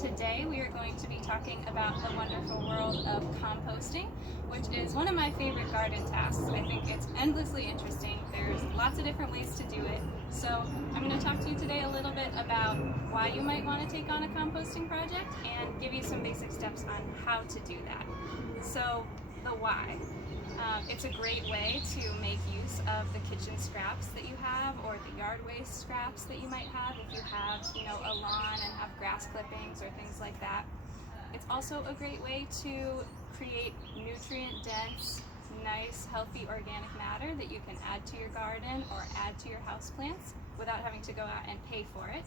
Today we are going to be talking about the wonderful world of composting, which is one of my favorite garden tasks. I think it's endlessly interesting. There's lots of different ways to do it. So I'm going to talk to you today a little bit about why you might want to take on a composting project and give you some basic steps on how to do that. So the why. It's a great way to make use of the kitchen scraps that you have, or the yard waste scraps that you might have if you have, a lawn and have grass clippings or things like that. It's also a great way to create nutrient-dense, nice, healthy organic matter that you can add to your garden or add to your houseplants without having to go out and pay for it.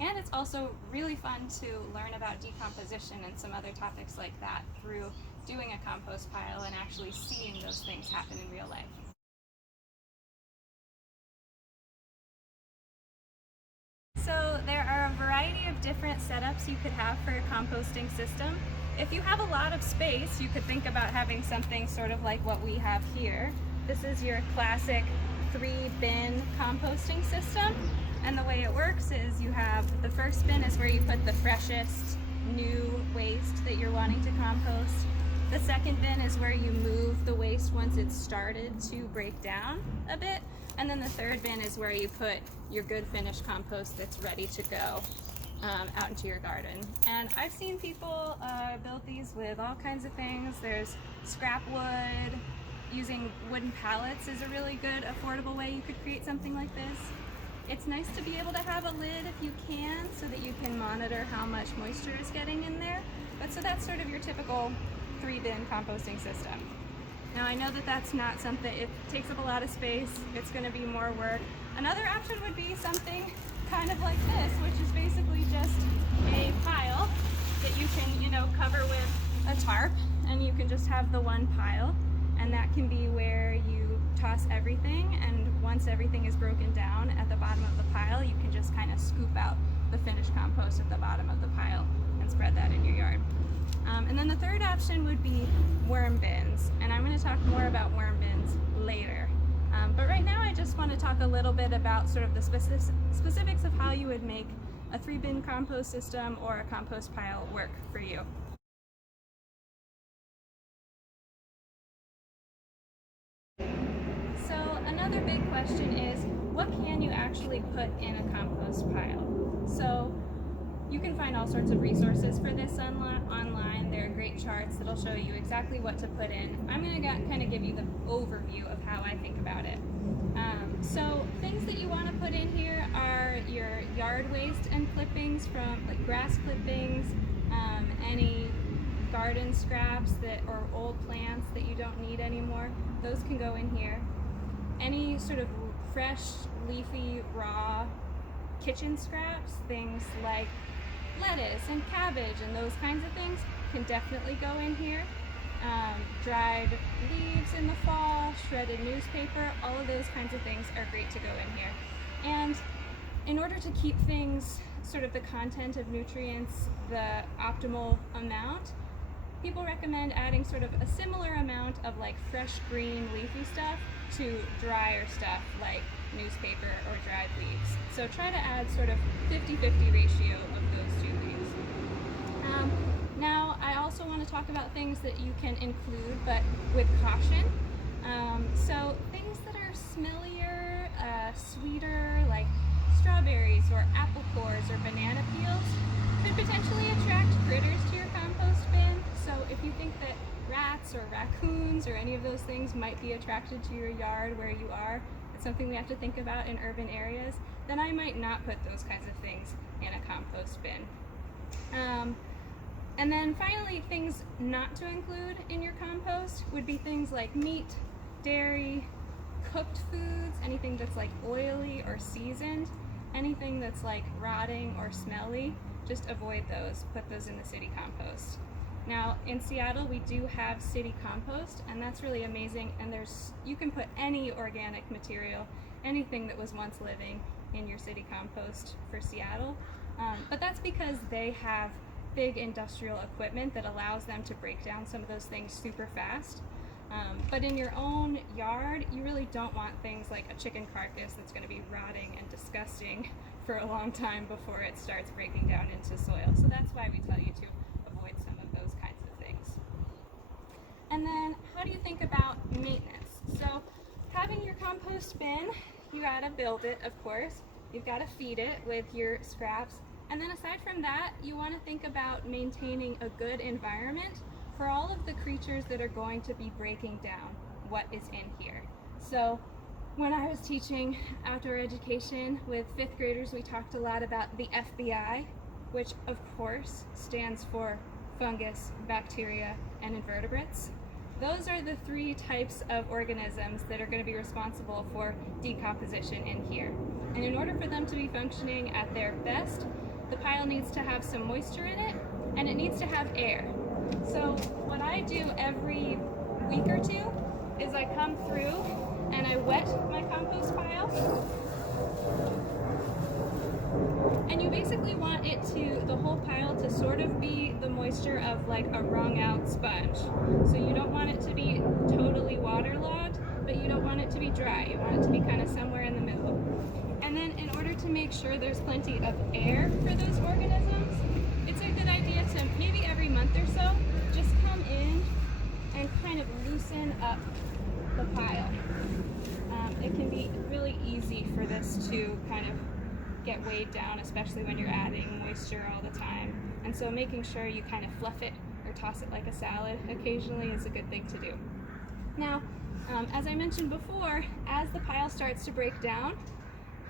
And it's also really fun to learn about decomposition and some other topics like that through doing a compost pile and actually seeing those things happen in real life. So there are a variety of different setups you could have for a composting system. If you have a lot of space, you could think about having something sort of like what we have here. This is your classic 3-bin composting system. And the way it works is you have the first bin is where you put the freshest new waste that you're wanting to compost. The second bin is where you move the waste once it's started to break down a bit. And then the third bin is where you put your good finished compost that's ready to go out into your garden. And I've seen people build these with all kinds of things. There's scrap wood. Using wooden pallets is a really good, affordable way you could create something like this. It's nice to be able to have a lid if you can, so that you can monitor how much moisture is getting in there. But so that's sort of your typical 3-bin composting system. Now I know that that's not something, it takes up a lot of space, it's going to be more work. Another option would be something kind of like this, which is basically just a pile that you can, cover with a tarp, and you can just have the one pile, and that can be where you toss everything, and once everything is broken down at the bottom of the pile, you can just kind of scoop out the finished compost at the bottom of the pile and spread that in your yard. And then the third option would be worm bins, and I'm going to talk more about worm bins later. But right now I just want to talk a little bit about sort of the specifics of how you would make a 3-bin compost system or a compost pile work for you. So another big question is, what can you actually put in a compost pile? So you can find all sorts of resources for this online. There are great charts that'll show you exactly what to put in. I'm going to kind of give you the overview of how I think about it. So things that you want to put in here are your yard waste and clippings from grass clippings, any garden scraps or old plants that you don't need anymore. Those can go in here. Any sort of fresh, leafy, raw kitchen scraps, things like lettuce and cabbage and those kinds of things, can definitely go in here. Dried leaves in the fall, shredded newspaper, all of those kinds of things are great to go in here. And in order to keep things, sort of the content of nutrients, the optimal amount, people recommend adding sort of a similar amount of fresh green leafy stuff to drier stuff like newspaper or dried leaves. So try to add sort of 50-50 ratio of those two things. Now I also want to talk about things that you can include, but with caution. So things that are smellier, sweeter, like strawberries or apple cores or banana peels, could potentially attract critters to your compost bin. So if you think that rats or raccoons or any of those things might be attracted to your yard where you are, it's something we have to think about in urban areas, then I might not put those kinds of things in a compost bin. And then finally, things not to include in your compost would be things like meat, dairy, cooked foods, anything that's oily or seasoned, anything that's rotting or smelly. Just avoid those, put those in the city compost. Now in Seattle we do have city compost, and that's really amazing, and you can put any organic material, anything that was once living, in your city compost for Seattle. But that's because they have big industrial equipment that allows them to break down some of those things super fast. But in your own yard, you really don't want things like a chicken carcass that's going to be rotting and disgusting for a long time before it starts breaking down into soil. So that's why we tell you to avoid some of those kinds of things. And then how do you think about maintenance? So having your compost bin, you gotta build it, of course. You've gotta feed it with your scraps. And then aside from that, you wanna think about maintaining a good environment for all of the creatures that are going to be breaking down what is in here. So when I was teaching outdoor education with 5th graders, we talked a lot about the FBI, which of course stands for fungus, bacteria, and invertebrates. Those are the 3 types of organisms that are going to be responsible for decomposition in here. And in order for them to be functioning at their best, the pile needs to have some moisture in it, and it needs to have air. So what I do every week or 2 is I come through and I wet my compost pile. And you basically want it to, the whole pile to sort of be the moisture of like a wrung out sponge. So you don't want it to be totally waterlogged, but you don't want it to be dry. You want it to be kind of somewhere in the middle. And then in order to make sure there's plenty of air for those organisms, it's a good idea to maybe every month or so, just come in and kind of loosen up the pile. It can be really easy for this to kind of get weighed down, especially when you're adding moisture all the time. And so making sure you kind of fluff it or toss it like a salad occasionally is a good thing to do. Now, as I mentioned before, as the pile starts to break down,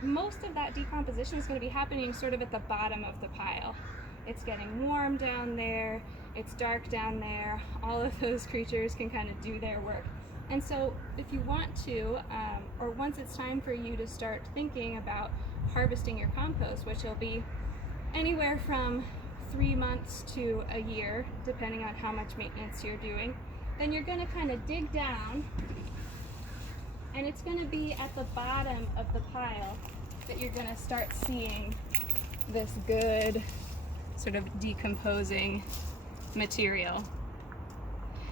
most of that decomposition is going to be happening sort of at the bottom of the pile. It's getting warm down there, it's dark down there, all of those creatures can kind of do their work. And so if you want to, or once it's time for you to start thinking about harvesting your compost, which will be anywhere from 3 months to a year, depending on how much maintenance you're doing, then you're going to kind of dig down, and it's going to be at the bottom of the pile that you're going to start seeing this good sort of decomposing material.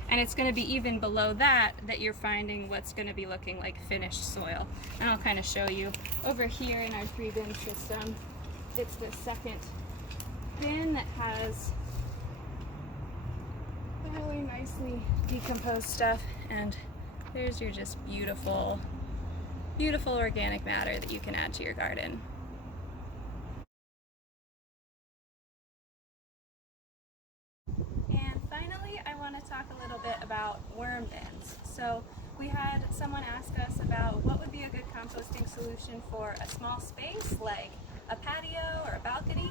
And it's going to be even below that you're finding what's going to be looking like finished soil. And I'll kind of show you over here in our 3-bin system. It's the second bin that has really nicely decomposed stuff, and there's your just beautiful, beautiful organic matter that you can add to your garden. I want to talk a little bit about worm bins. So we had someone ask us about what would be a good composting solution for a small space like a patio or a balcony.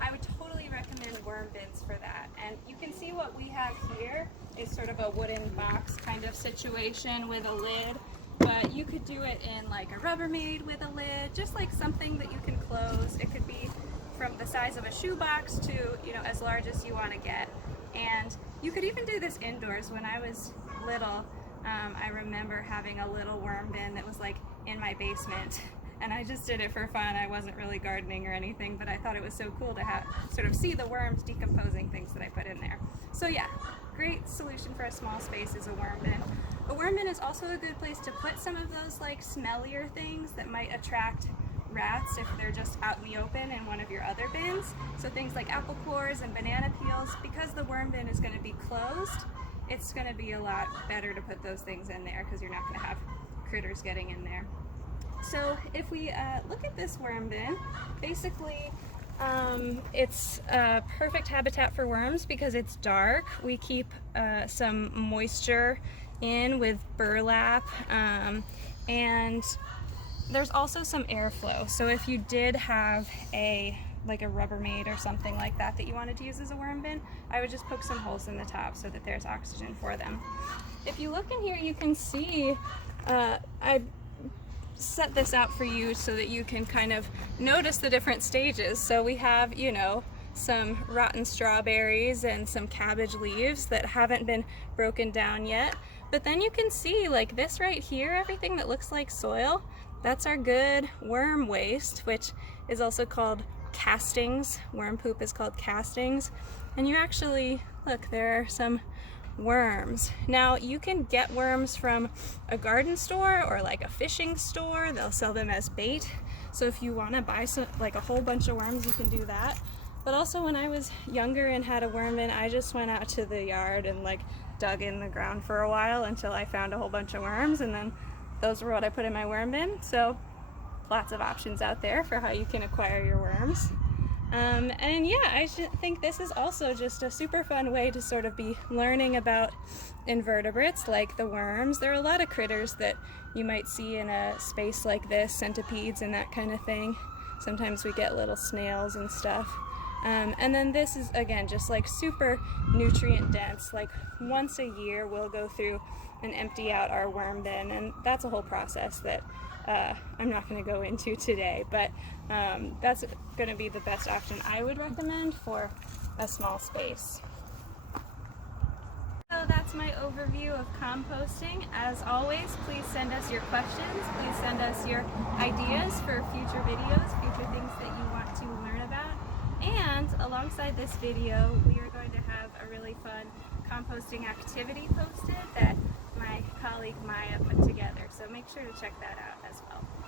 I would totally recommend worm bins for that. And you can see what we have here is sort of a wooden box kind of situation with a lid, but you could do it in like a Rubbermaid with a lid, just like something that you can close. It could be from the size of a shoebox to, you know, as large as you want to get. And you could even do this indoors. When I was little, I remember having a little worm bin that was like in my basement, and I just did it for fun. I wasn't really gardening or anything, but I thought it was so cool to have sort of see the worms decomposing things that I put in there. So yeah, great solution for a small space is a worm bin. A worm bin is also a good place to put some of those like smellier things that might attract rats if they're just out in the open in one of your other bins. So things like apple cores and banana peels, because the worm bin is going to be closed, it's going to be a lot better to put those things in there because you're not going to have critters getting in there. So if we look at this worm bin, basically it's a perfect habitat for worms because it's dark. We keep some moisture in with burlap, and there's also some airflow. So if you did have like a Rubbermaid or something like that that you wanted to use as a worm bin, I would just poke some holes in the top so that there's oxygen for them. If you look in here, you can see I set this out for you so that you can kind of notice the different stages. So we have, you know, some rotten strawberries and some cabbage leaves that haven't been broken down yet. But then you can see like this right here, everything that looks like soil, that's our good worm waste, which is also called castings. Worm poop is called castings. And you actually, look, there are some worms. Now you can get worms from a garden store or like a fishing store. They'll sell them as bait. So if you want to buy like a whole bunch of worms, you can do that. But also when I was younger and had a worm bin, I just went out to the yard and like dug in the ground for a while until I found a whole bunch of worms, and then those were what I put in my worm bin. So lots of options out there for how you can acquire your worms. And yeah, I think this is also just a super fun way to sort of be learning about invertebrates like the worms. There are a lot of critters that you might see in a space like this, centipedes and that kind of thing. Sometimes we get little snails and stuff. And then this is, again, just like super nutrient dense. Like once a year we'll go through and empty out our worm bin, and that's a whole process that I'm not going to go into today, but that's going to be the best option I would recommend for a small space. So that's my overview of composting. As always, please send us your questions. Please send us your ideas for future videos, future things that you want to learn about. And alongside this video, we are going to have a really fun composting activity posted that my colleague Maya put together. So make sure to check that out as well.